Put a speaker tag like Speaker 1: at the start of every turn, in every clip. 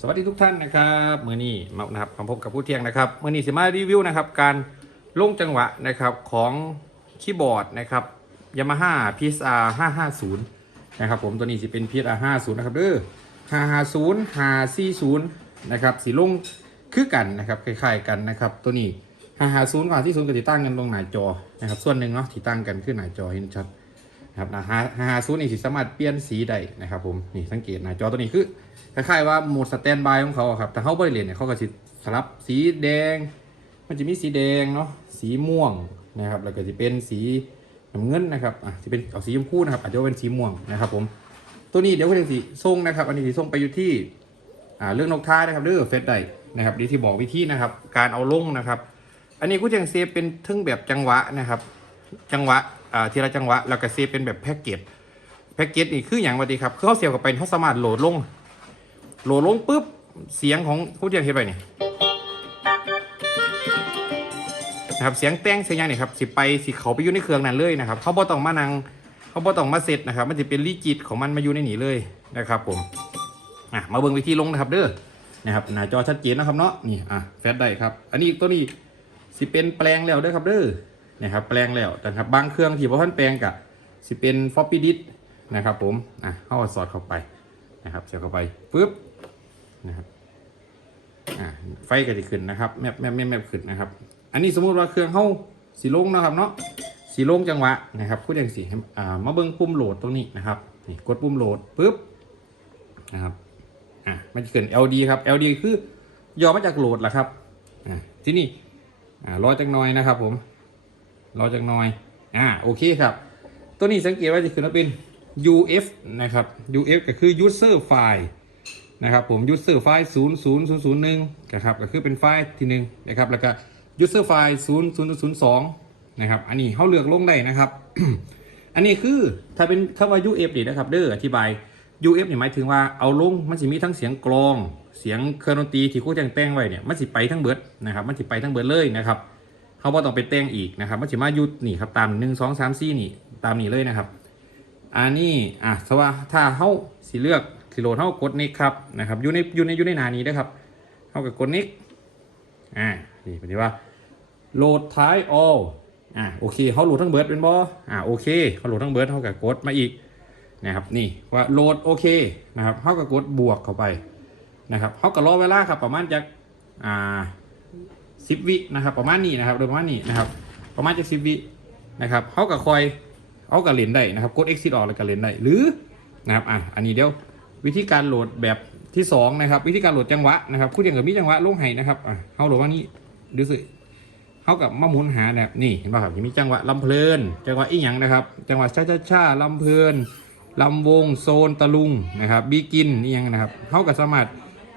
Speaker 1: สวัสดีทุกท่านนะครับเมื่อนี้มานะครับมาพบกับผู้เที่ยงนะครับเมื่อนี้สิมารีวิวนะครับการลงจังหวะนะครับของคีย์บอร์ดนะครับ Yamaha PSR 550 นะครับผมตัวนี้สิเป็น PSR 50 นะครับเด้อ550 540 นะครับสีลงคือกันนะครับคล้ายๆกันนะครับ ตัวนี้550กับ540ก็ติดตั้งกันตรงหน้าจอนะครับส่วนหนึ่งเนาะที่ตั้งกันคือหน้าจอเห็นชัด นะครับนะฮะฮาซูนี่สิสามารถเปลี่ยนสีได้นะครับผมนี่สังเกตน้าจอตัวนี้คือคล้ายๆว่าโหมดสแตนบายของเขาครับแต่เขาบริเลนเนี่ยเขาก็สิสลับสีแดง มันจะมีสีแดงเนาะสีม่วงนะครับแล้วก็จะเป็นสีน้ำเงินนะครับอะจะเป็นเอาสีชมพูนะครับอาจจะเป็นสีม่วงนะครับผมตัวนี้เดี๋ยวคุณจะสีส่งนะครับ อันนี้สีส่งไปอยู่ที่อ่าเรื่องนกท้านะครับเรื่องเฟซได้นะครับดีที่บอกวิธีนะครับ การเอาลงนะครับ อันนี้กูยังเซฟเป็นทึ่งแบบจังหวะนะครับ จังหวะ อ่าทีละจังหวะแล้วก็เซฟเป็นแบบแพ็กเกจแพ็กเกจนี่คืออย่างวันดีครับคือเขาเสียบกับไปเขาสามารถโหลดลง โหลดลงปุ๊บเสียงของผู้ที่เห็นไปนี่นะครับเสียงแต้งเสียงย่างนี่ครับสิไปสิเขาไปอยู่ในเครื่องนั้นเลยนะครับเขาบ่ต้องมานังเขาบ่ต้องมาเซตนะครับ มันจะเป็นลีจิตของมันมาอยู่ในนี่เลยนะครับ ผมอะมาเบิ่งวิธีลงนะครับ เด้อนะครับหน้าจอชัดเจนนะครับเนาะนี่อะแฟลชได้ครับ อันนี้ตัวนี้สิเป็นแปลงแล้วเด้อครับเด้อ นะครับแปลงแล้วแต่ครับบางเครื่องที่พอท่านแปลงกับสิเป็น floppy disk นะครับผมอะเข้าสอดเข้าไปนะครับเสียบเข้าไปปุ๊บนะครับอะไฟก็จะขึ้นนะครับแมบแมบแมบแมบขึ้นนะครับ อันนี้สมมุติว่าเครื่องเข้าสีลงนะครับเนาะสีลงจังหวะนะครับพูดอย่างสีอ่ามาเบิ้งปุ่มโหลดตรงนี้นะครับนี่กดปุ่มโหลดปุ๊บนะครับอะมันจะขึ้น LD ครับ LD คือย่อมาจากโหลดแหละครับอะที่นี่อ่ารอจักหน่อยนะครับผม รอจากหน่อยอ่าโอเคครับ ตัวนี้สังเกตว่าจะขึ้นว่าเป็น UF นะครับ UF ก็คือ user file นะครับผม user file 0 0 0 0 1นะครับก็คือเป็นไฟล์ที่หนึ่งนะครับแล้วก็ user file 0 0 0 2นะครับอันนี้เขาเลือกลงได้นะครับ อันนี้คือถ้าเป็นคำว่า UF นี่นะครับเด้ออธิบาย UF เนี่ยหมายถึงว่าเอาลงมันจะมีทั้งเสียงกลอง เสียงเครื่องดนตรีที่ครู่แจ้งแป้งไว้เนี่ยมันสิไปทั้งเบิดนะครับมันสิไปทั้งเบิดเลยนะครับ เขาบ่ต้องไปแต่งอีกนะครับมันสิมายุดนี่ครับตามหนึ่งสองสามสี่นี่ตามนี้เลยนะครับ อันนี้อะสว่าถ้าเขาสิเลือกสิโหลดเขากดนิกครับนะครับอยู่ในอยู่ในอยู่ในหนานี้นะครับเขากับกดนิกอ่านี่เป็นที่ว่าโหลดท้าย all อ่าโอเคเขาโหลดทั้งเบิร์ดเป็นบออ่าโอเคเขาโหลดทั้งเบิร์ดเขากับกดมาอีกนะครับนี่ว่าโหลดโอเคนะครับเขากับกดบวกเข้าไปนะครับเขากับรอเวลาครับประมาณจากอ่า สิบวินะครับ ประมาณนี้นะครับโดยประมาณนี้นะครับ ประมาณจากสิบวินะครับเขากับคอยเอากับเลนได้นะครับกด exit ออกแล้วกับเลนได้หรือนะครับอะอันนี้เดี๋ยววิธีการโหลดแบบที่สองนะครับวิธีการโหลดจังหวะนะครับคู่เดียวกับมีจังหวะลงไห้นะครับอะเขาโหลดว่านี้ดูสิเขากับมาหมุนหาแบบนี่เห็นป่ะครับมีจังหวะลำเพลิน จังหวะอีหยังนะครับ จังหวะช้าช้าช้าลำเพลินลำวงโซนตะลุงนะครับบีกินอีหยังนะครับเขากับสามารถ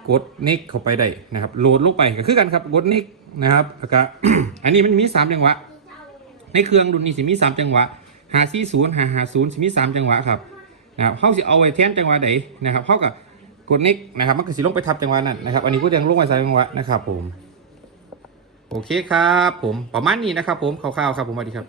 Speaker 1: กดน็กเข้าไปได้นะครับโหลดลงไปก็คือกันครับกดน็กนะครับแล้วก็อันนี้มันมีสามจังหวะ ในเครื่องรุ่นนี้สิมีสามจังหวะหาสี่ศูนย์หาหาศูนย์สิมีสามจังหวะครับนะครับเขาสิเอาไว้แทนจังหวะใดนะครับเขากับกดน็กนะครับมันก็สิลงไปทับจังหวะนั้นนะครับอันนี้ก็ยังลงไปใส่จังหวะนะครับผมโอเคครับผมประมาณนี้นะครับผมคร่าวๆครับผมสวัสดีครับ